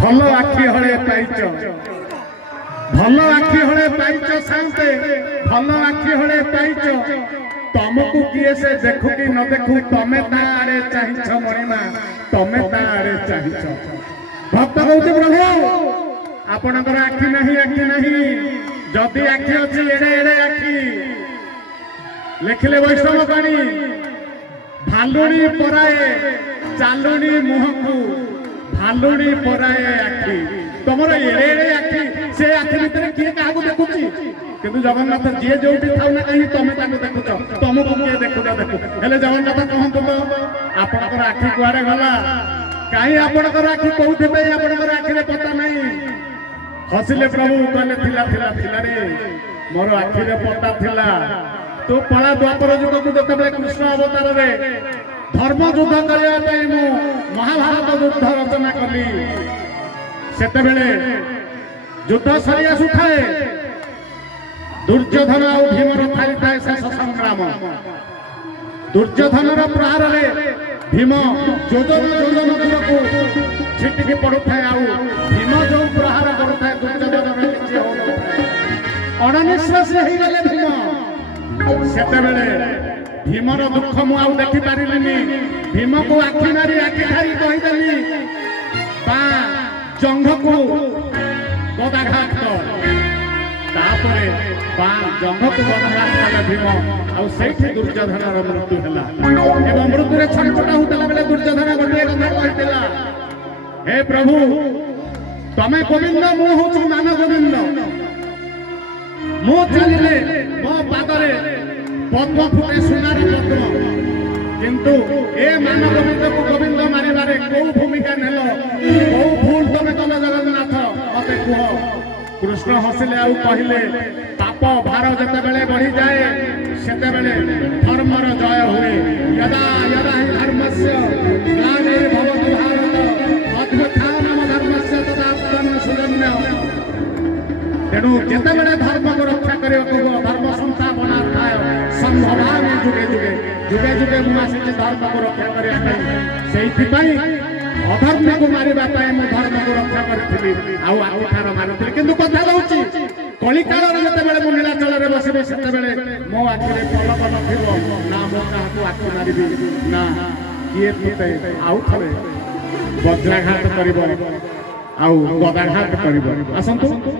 भल आखि हले पाइच भल आखि हले पाइच साउते भल आखि हले पाइच तुमको किए से देखु कि न देखु तमे ता आड़े चाहिछ मणिमा तमे ता आड़े चाहिछ भक्त कहते प्रभु आपणकर आखि नहीं जदि आखि अच्छी एड़े एड़े आखि लिखिले वैष्णव पाणी भालुणी पराए चालुणी मुहकू भालुणी पराए आखि तुमर एड़े एड़े आखि से आखि भितर किए क्या देखुची किंतु जगन्नाथ जी जो था ना कहीं तुम देखुच तुमको किए देखु देखु हेले जगन्नाथ कहतु तो आपणकर आखि कुआड़े गला कहीं आपणकर आखि कौथे आपणकर आखिरे पता नहीं हसिले प्रभु कहले थिला थिला थिला रे मोर आखिरे पता थिला तो पड़ा द्वापर युग को जतबे कृष्ण अवतार रे धर्म युद्ध करबा पई मु महाभारत युद्ध रचना कली सेते बेले युद्ध सरिया सुखाए दुर्योधन और भीमर थाई थाए शेष संग्राम दुर्योधन प्रहार रे भीम योजन योजन दूरको छिटिकी पड़ुଥାଏ आउ भीम जो प्रहार करुଥାଏ दुर्योधन किछि हो अणनिश्वास हो गले भीम सेते बेले भीमर दुख मु आउ देखि पारिलिनी भीम को आखि मारी आखि खाई कहि देली बा जंघ को गदाघात तापरे बा जंघ को गदाघात कले भीम आउ सेठी दुर्योधनर मृत्यु हला एवं मृत्यु रे छटपटा होतला बेले दुर्योधन गोटे कथा कहितला हे प्रभु तमे गोविंद मु होछु मान गोविंद मो चलिले मो पादरे पद्म फुटे सुनार पद्म किंतु ए मान गोविंद को गोविंद मारिबारे को भूमिका नेलो को भूल तमे कल जगन्नाथ मते कह कृष्ण हसिले आउ कहिले पाप भार जते बेले बढ़ी जाए सेते बेले धर्मर जय हुए यदा यदा हि धर्मस्य ग्लानिर्भवति भारत अद्भुतानाम धर्मस्य तदात्मन सुजन्य तेणु जेते बेले धर्म को रक्षा करियो धर्म संस्थापनार्थाय संभवामि जुगे जुगे जुगे जुगे मु आसी धर्म को रक्षा करिया पई सेहि पई अधर्म को मारिबा पई मु धर्म को रक्षा करथिली आउ आउठार मारुथिली किंतु कथा होउची कलिकाल रे जते बेले मु नीलाचल रे बसिबे सेते बेले मो आखिरे पलक नथिबो ना मो काहाकू आखि मारिबी ना किए तुते आउ थरे वज्राघात करिबो आउ गदाघात करिबो आसंतु।